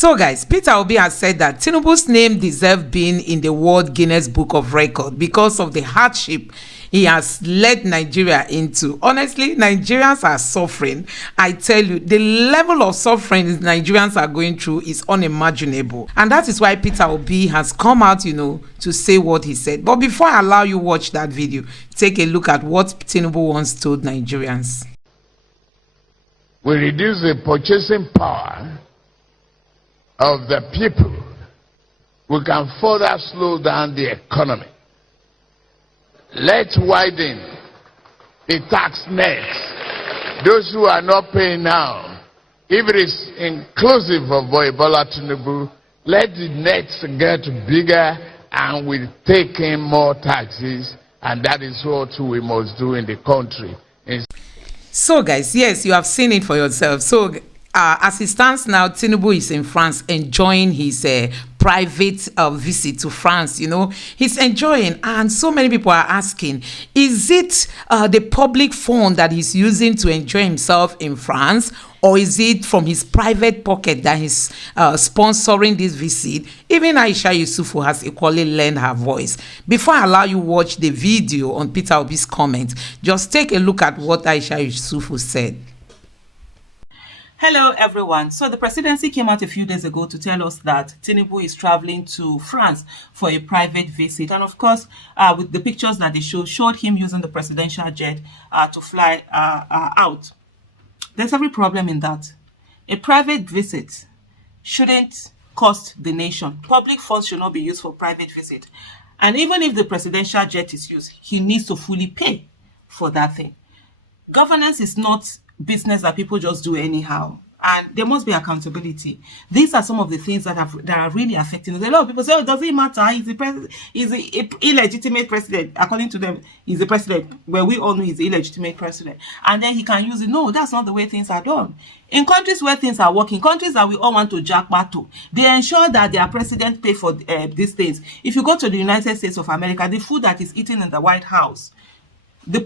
So guys, Peter Obi has said that Tinubu's name deserves being in the World Guinness Book of Record because of the hardship he has led Nigeria into. Honestly, Nigerians are suffering. I tell you, the level of suffering Nigerians are going through is unimaginable. And that is why Peter Obi has come out, to say what he said. But before I allow you watch that video, take a look at what Tinubu once told Nigerians. We reduce the purchasing power of the people, we can further slow down the economy. Let's widen the tax net. Those who are not paying now, if it is inclusive of Bola Tinubu, let the nets get bigger and we take in more taxes, and that is what we must do in the country. So guys, yes, you have seen it for yourself. So as it stands now, Tinubu is in France enjoying his private visit to France. He's enjoying, and so many people are asking, is it the public fund that he's using to enjoy himself in France, or is it from his private pocket that he's sponsoring this visit? Even Aisha Yusufu has equally lent her voice. Before I allow you watch the video on Peter Obi's comment, just take a look at what Aisha Yusufu said. Hello everyone. So the presidency came out a few days ago to tell us that Tinubu is traveling to France for a private visit. And of course, with the pictures that they showed him using the presidential jet to fly out. There's every problem in that. A private visit shouldn't cost the nation. Public funds should not be used for private visit. And even if the presidential jet is used, he needs to fully pay for that thing. Governance is not business that people just do anyhow, and there must be accountability. These are some of the things that are really affecting us. A lot of people say, "Oh, does it matter? He's the illegitimate president." According to them, he's the president, where we all know he's the illegitimate president, and then he can use it. No, that's not the way things are done. In countries where things are working, countries that we all want to jackpot to, they ensure that their president pay for these things. If you go to the United States of America, the food that is eaten in the White House,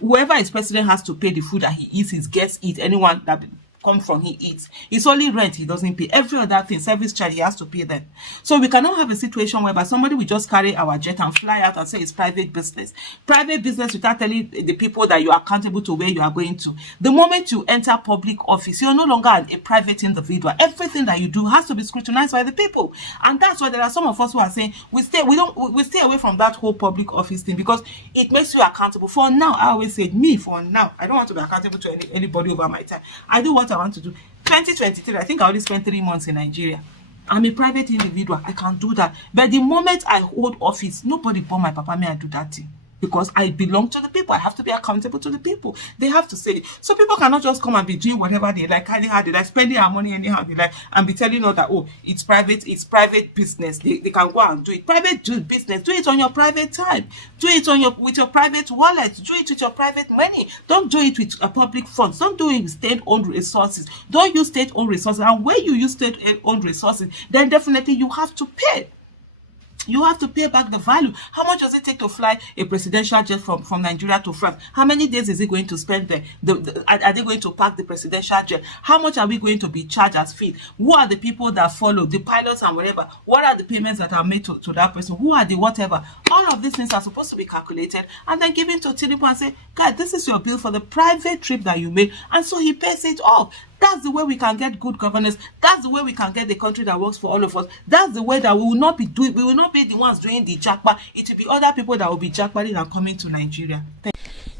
whoever is president has to pay the food that he eats, his guests eat, anyone that come from he eats. It's only rent he doesn't pay. Every other thing, service charge, he has to pay them. So we cannot have a situation whereby somebody will just carry our jet and fly out and say it's private business. Private business without telling the people that you are accountable to where you are going to. The moment you enter public office, you're no longer a private individual. Everything that you do has to be scrutinized by the people. And that's why there are some of us who are saying we stay away from that whole public office thing, because it makes you accountable. For now, I always say, for now, I don't want to be accountable to anybody over my time. I do what I want to do. 2023, I think I only spent 3 months in Nigeria. I'm a private individual. I can do that. But the moment I hold office, nobody but my papa may I do that thing. Because I belong to the people. I have to be accountable to the people. They have to say it. So people cannot just come and be doing whatever they like, anyhow they like, spending our money anyhow they like, and be telling us that, oh, it's private business. They can go and do it. Private business. Do it on your private time. Do it with your private wallet. Do it with your private money. Don't do it with public funds. Don't do it with state-owned resources. Don't use state-owned resources. And when you use state-owned resources, then definitely you have to pay. You have to pay back the value. How much does it take to fly a presidential jet from Nigeria to France? How many days is it going to spend there? Are they going to park the presidential jet? How much are we going to be charged as fee? Who are the people that follow? The pilots and whatever. What are the payments that are made to that person? Who are the whatever? All of these things are supposed to be calculated and then given to Tinubu and say, God, this is your bill for the private trip that you made. And so he pays it off. That's the way we can get good governance. That's the way we can get the country that works for all of us. That's the way that we will not be the ones doing the jackpot. It will be other people that will be jackpotting and coming to Nigeria.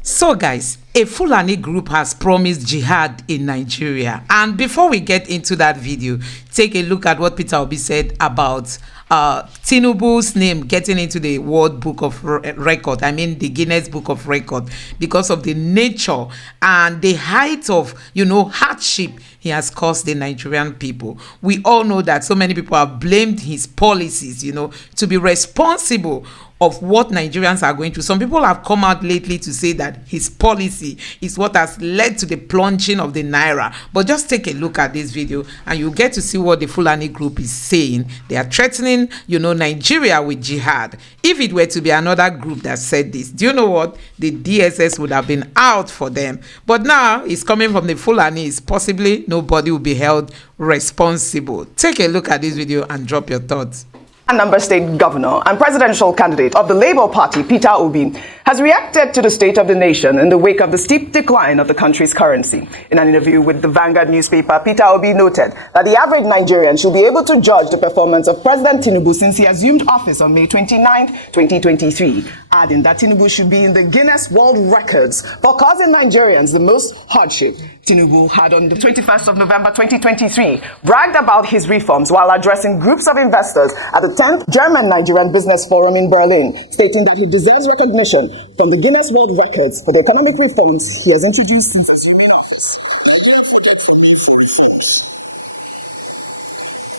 So guys, a Fulani group has promised jihad in Nigeria. And before we get into that video, take a look at what Peter Obi said about Tinubu's name getting into the World Book of Record. I mean the Guinness Book of Record, because of the nature and the height of, hardship he has caused the Nigerian people. We all know that so many people have blamed his policies, to be responsible of what Nigerians are going through. Some people have come out lately to say that his policy is what has led to the plunging of the naira. But just take a look at this video and you get to see what the Fulani group is saying. They are threatening, Nigeria with jihad. If it were to be another group that said this, do you know what? The DSS would have been out for them. But now it's coming from the Fulanis, possibly nobody will be held responsible. Take a look at this video and drop your thoughts. Number State Governor and presidential candidate of the Labour Party, Peter Obi, has reacted to the state of the nation in the wake of the steep decline of the country's currency. In an interview with the Vanguard newspaper, Peter Obi noted that the average Nigerian should be able to judge the performance of President Tinubu since he assumed office on May 29, 2023, adding that Tinubu should be in the Guinness World Records for causing Nigerians the most hardship. Tinubu had on the 21st of November 2023 bragged about his reforms while addressing groups of investors at the 10th German-Nigerian Business Forum in Berlin, stating that he deserves recognition from the Guinness World Records for the economic reforms he has introduced since assuming office.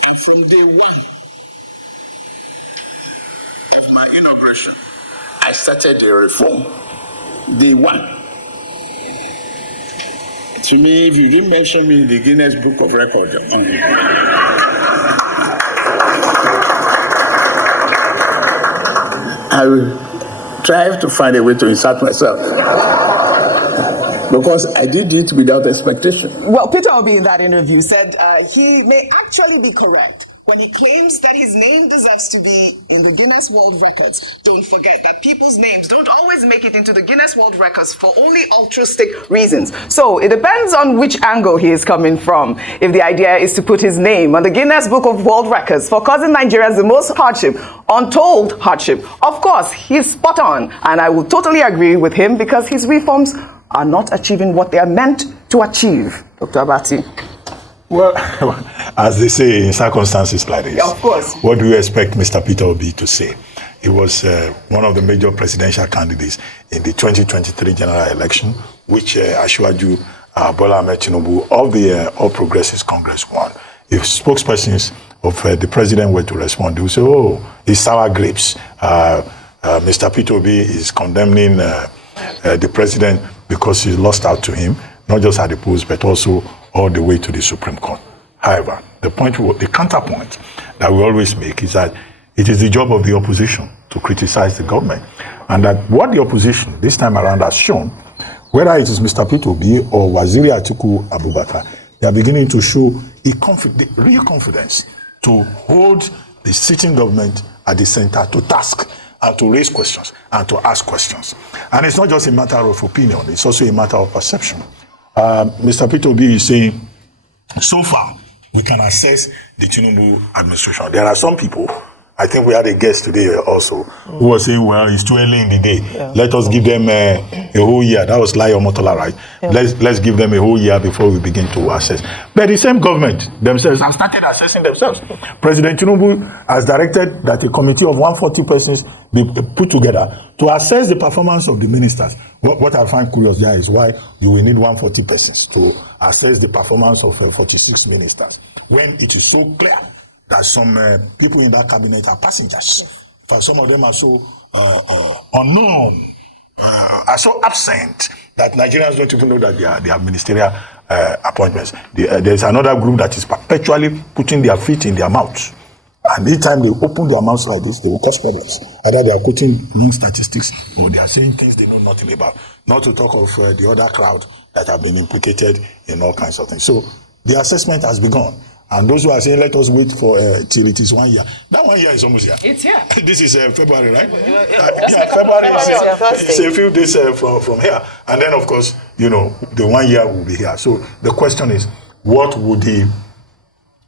And from day one of my inauguration, I started a reform. Day one. To me, if you didn't mention me in the Guinness Book of Record, I will try to find a way to insert myself. Because I did it without expectation. Well, Peter Obi in that interview said he may actually be correct when he claims that his name deserves to be in the Guinness World Records. Don't forget that people's names don't always make it into the Guinness World Records for only altruistic reasons. So it depends on which angle he is coming from. If the idea is to put his name on the Guinness Book of World Records for causing Nigerians the most hardship, untold hardship, of course, he's spot on. And I will totally agree with him because his reforms are not achieving what they are meant to achieve. Dr. Abati. Well, as they say in circumstances like this, of course. What do you expect Mr. Peter Obi to say? He was one of the major presidential candidates in the 2023 general election, which Ashwaju Bola Tinubu of the All Progressives Congress won. If spokespersons of the president were to respond, they would say, oh, it's sour grapes. Mr. Peter Obi is condemning the president because he lost out to him, not just at the polls, but also all the way to the Supreme Court. However, the counterpoint that we always make is that it is the job of the opposition to criticize the government. And that what the opposition this time around has shown, whether it is Mr. Peter Obi or Waziri Atiku Abubakar, they are beginning to show real confidence to hold the sitting government at the center to task and to raise questions and to ask questions. And it's not just a matter of opinion, it's also a matter of perception. Mr. Peter Obi is saying, so far, we can assess the Tinubu administration. There are some people, I think we had a guest today also, who was saying, well, it's too early in the day. Yeah. Let us give them a whole year. That was Layo Motola, right? Yeah. Let's give them a whole year before we begin to assess. But the same government themselves have started assessing themselves. President Tinubu has directed that a committee of 140 persons be put together to assess the performance of the ministers. What I find curious there is why you will need 140 persons to assess the performance of 46 ministers, when it is so clear that some people in that cabinet are passengers. For some of them are so unknown, are so absent that Nigerians don't even know that they are ministerial appointments. There's another group that is perpetually putting their feet in their mouths. And each time they open their mouths like this, they will cause problems. Either they are quoting wrong statistics or they are saying things they know nothing about. Not to talk of the other crowd that have been implicated in all kinds of things. So the assessment has begun. And those who are saying, let us wait for till it is 1 year. That 1 year is almost here. It's here. This is February, right? February is a few days from here. And then, of course, the 1 year will be here. So the question is, what would the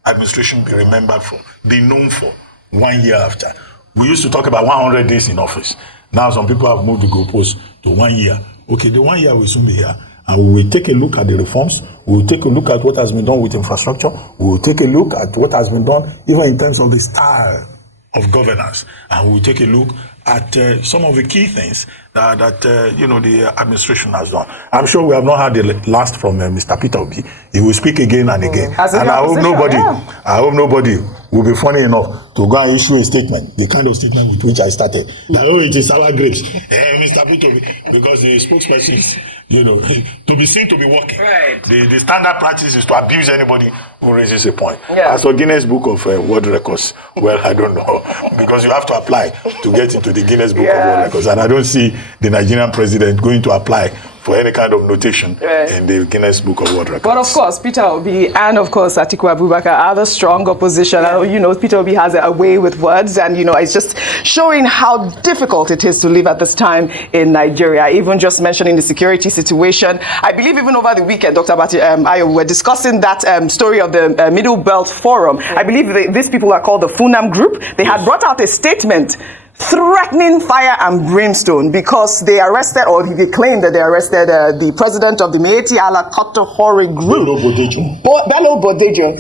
administration be remembered for, be known for 1 year after? We used to talk about 100 days in office. Now some people have moved the goalpost to 1 year. Okay, the 1 year will soon be here. And we will take a look at the reforms. We will take a look at what has been done with infrastructure. We will take a look at what has been done even in terms of the style of governance. And we will take a look at some of the key things that the administration has done. I'm sure we have not had the last from Mr. Peter Obi. He will speak again and again. And I hope nobody will be funny enough to go and issue a statement, the kind of statement with which I started. That, it is sour grapes. Mr. Peter Obi, because the spokespersons, to be seen to be working. Right. The standard practice is to abuse anybody who raises a point. Yeah. As for Guinness Book of World Records, well, I don't know. Because you have to apply to get into the Guinness Book of World Records. And I don't see the Nigerian president going to apply for any kind of notation in the Guinness Book of World Records. But of course, Peter Obi and of course Atiku Abubakar are the strong opposition. You know, Peter Obi has a way with words, and you know, it's just showing how difficult it is to live at this time in Nigeria. Even just mentioning the security situation, I believe even over the weekend, Dr. Bati Ayo, we were discussing that story of the Middle Belt Forum. I believe these people are called the Funam Group. They had brought out a statement threatening fire and brimstone because they arrested, or they claimed that they arrested the president of the Miyetti Allah Hori group, Bello Bodejo,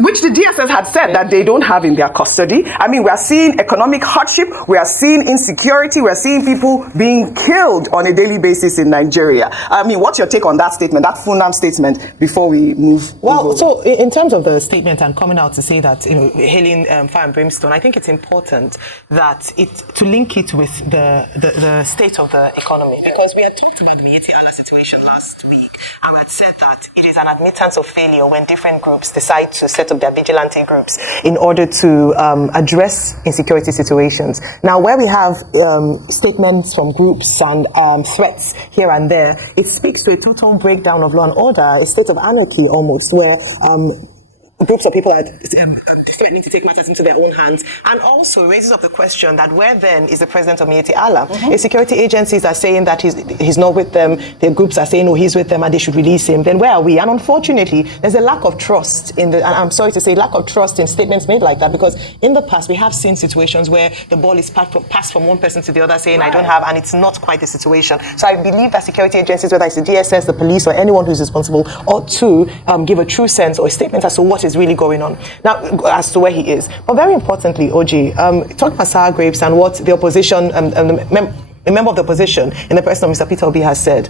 which the DSS had said that they don't have in their custody. I mean, we are seeing economic hardship, we are seeing insecurity, we are seeing people being killed on a daily basis in Nigeria. I mean, what's your take on that statement, that Funam statement, before we move? Well, so in terms of the statement and coming out to say that, you know, hailing fire and brimstone, I think it's important that to link it with the state of the economy, because we had talked about the Miyetti Allah situation last week, and had said that it is an admittance of failure when different groups decide to set up their vigilante groups in order to address insecurity situations. Now, where we have statements from groups and threats here and there, it speaks to a total breakdown of law and order, a state of anarchy almost, where groups of people are threatening to take matters into their own hands, and also raises up the question that where then is the president of Miyetti Allah? If security agencies are saying that he's not with them, the groups are saying, oh, he's with them and they should release him, then where are we? And unfortunately, there's a lack of trust and I'm sorry to say, lack of trust in statements made like that, because in the past we have seen situations where the ball is passed from one person to the other saying, I don't have, and it's not quite the situation. So I believe that security agencies, whether it's the DSS, the police, or anyone who's responsible, ought to give a true sense or a statement as to what is really going on now, as to where he is. But very importantly, OG, talking about sour grapes and what the opposition, a member of the opposition in the person of Mr. Peter Obi has said.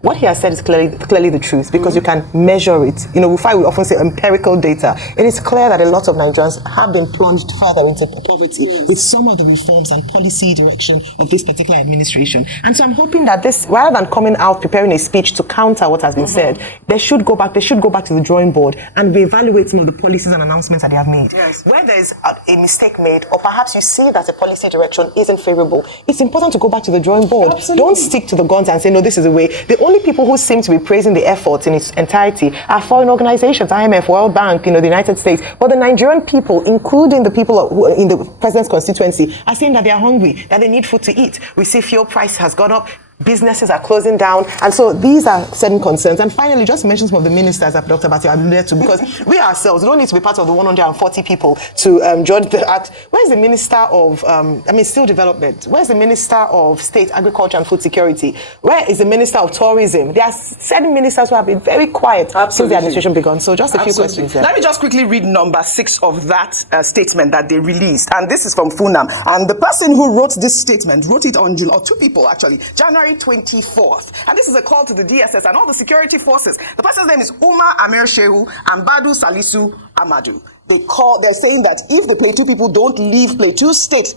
What he has said is clearly the truth, because you can measure it. You know, we often say empirical data. It is clear that a lot of Nigerians have been plunged further into poverty with some of the reforms and policy direction of this particular administration. And so I'm hoping that this, rather than coming out preparing a speech to counter what has been said, they should go back to the drawing board and reevaluate some of the policies and announcements that they have made. Yes. Where there is a mistake made, or perhaps you see that the policy direction isn't favorable, it's important to go back to the drawing board. Absolutely. Don't stick to the guns and say, no, this is the way. The only people who seem to be praising the efforts in its entirety are foreign organizations, IMF, World Bank, the United States. But the Nigerian people, including the people who are in the president's constituency, are saying that they are hungry, that they need food to eat. We see fuel price has gone up. Businesses are closing down, and so these are certain concerns. And finally, just mention some of the ministers that Dr. Bati alluded to, because we ourselves don't need to be part of the 140 people to judge the act. Where's the Minister of, Still Development? Where's the Minister of State, Agriculture and Food Security? Where is the Minister of Tourism? There are certain ministers who have been very quiet since the administration began. So just a few questions there. Let me just quickly read number 6 of that statement that they released, and this is from Funam. And the person who wrote this statement wrote it on July, or two people actually, January 24th. And this is a call to the DSS and all the security forces. The person's name is Umar Amir Shehu and Badu Salisu Amadu. They're saying that if the Plateau people don't leave Plateau State,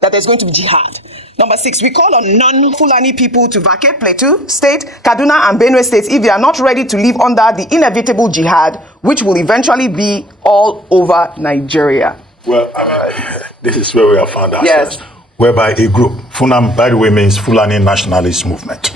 that there's going to be jihad. Number 6, we call on non-Fulani people to vacate Plateau State, Kaduna and Benue States if they are not ready to live under the inevitable jihad, which will eventually be all over Nigeria. Well, this is where we have found ourselves. Yes. Whereby a group, Funam, by the way, means Fulani Nationalist Movement.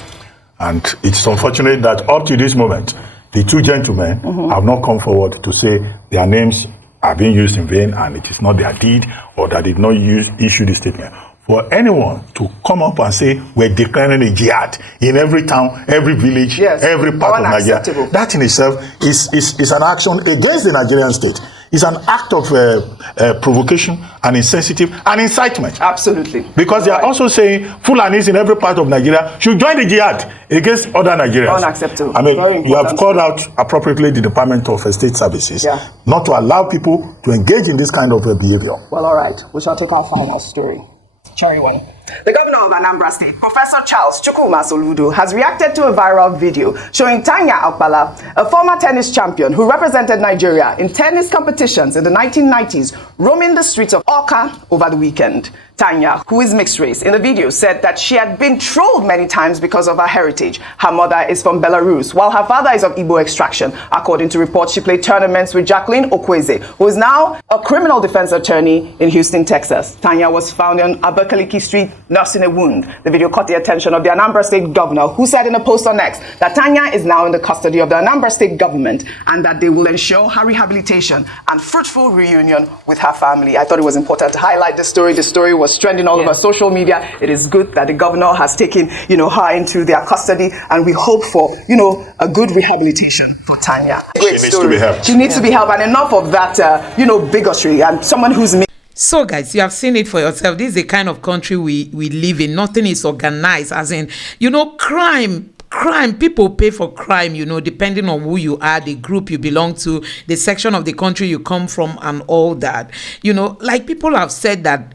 And it's unfortunate that up to this moment, the two gentlemen have not come forward to say their names are being used in vain and it is not their deed, or that they did not issue the statement. For anyone to come up and say we're declaring a jihad in every town, every village, every part of Nigeria, that in itself is an action against the Nigerian state. It's an act of provocation and insensitive and incitement. Absolutely. Because they are also saying Fulanis in every part of Nigeria should join the jihad against other Nigerians. Unacceptable. I mean, you have called out appropriately the Department of State Services not to allow people to engage in this kind of behavior. Well, all right. We shall take our final story. Cherry one. The governor of Anambra State, Professor Charles Chukwuma Soludo, has reacted to a viral video showing Tanya Akpala, a former tennis champion who represented Nigeria in tennis competitions in the 1990s, roaming the streets of Awka over the weekend. Tanya, who is mixed race, in the video said that she had been trolled many times because of her heritage. Her mother is from Belarus, while her father is of Igbo extraction. According to reports, she played tournaments with Jacqueline Okweze, who is now a criminal defense attorney in Houston, Texas. Tanya was found on Abakaliki Street nursing a wound. The video caught the attention of the Anambra State governor, who said in a post on X that Tanya is now in the custody of the Anambra State government and that they will ensure her rehabilitation and fruitful reunion with her family. I thought it was important to highlight this story. The story was trending all over social media. It is good that the governor has taken, her into their custody, and we hope for, a good rehabilitation for Tanya. She needs to be helped. She needs to be helped, and enough of that, bigotry and someone who's. So guys, you have seen it for yourself. This is the kind of country we live in. Nothing is organized, as in, crime, people pay for crime, depending on who you are, the group you belong to, the section of the country you come from, and all that. Like people have said that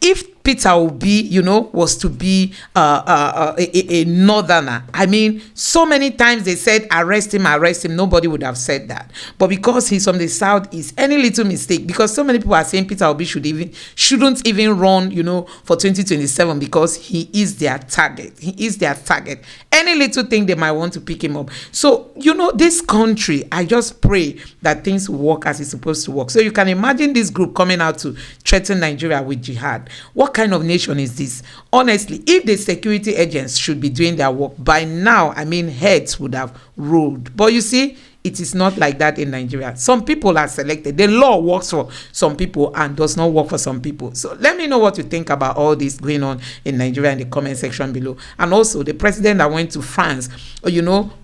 if Peter Obi, was to be a northerner, I mean, so many times they said arrest him. Nobody would have said that, but because he's from the southeast, any little mistake, because so many people are saying Peter Obi shouldn't even run, for 2027, because he is their target. Any little thing they might want to pick him up. So this country, I just pray that things work as it's supposed to work. So you can imagine this group coming out to threaten Nigeria with jihad. What kind of nation is this? Honestly, if the security agents should be doing their work by now, I mean, heads would have ruled. But you see, it is not like that in Nigeria. Some people are selected. The law works for some people and does not work for some people. So let me know what you think about all this going on in Nigeria in the comment section below. And also the president that went to France,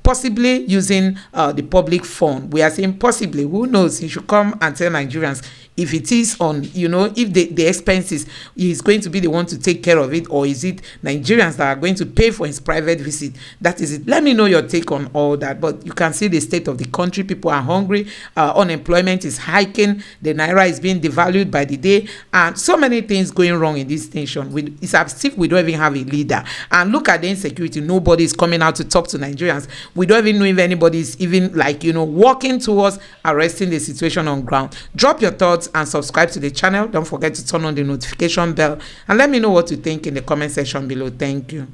possibly using the public fund. We are saying possibly, who knows? He should come and tell Nigerians if it is on, if the expenses, he's going to be the one to take care of it, or is it Nigerians that are going to pay for his private visit? That is it. Let me know your take on all that. But you can see the state of the country. People are hungry. Unemployment is hiking. The naira is being devalued by the day, and so many things going wrong in this nation. It's as if we don't even have a leader. And look at the insecurity. Nobody is coming out to talk to Nigerians. We don't even know if anybody is even working towards arresting the situation on ground. Drop your thoughts and subscribe to the channel. Don't forget to turn on the notification bell, and let me know what you think in the comment section below. Thank you.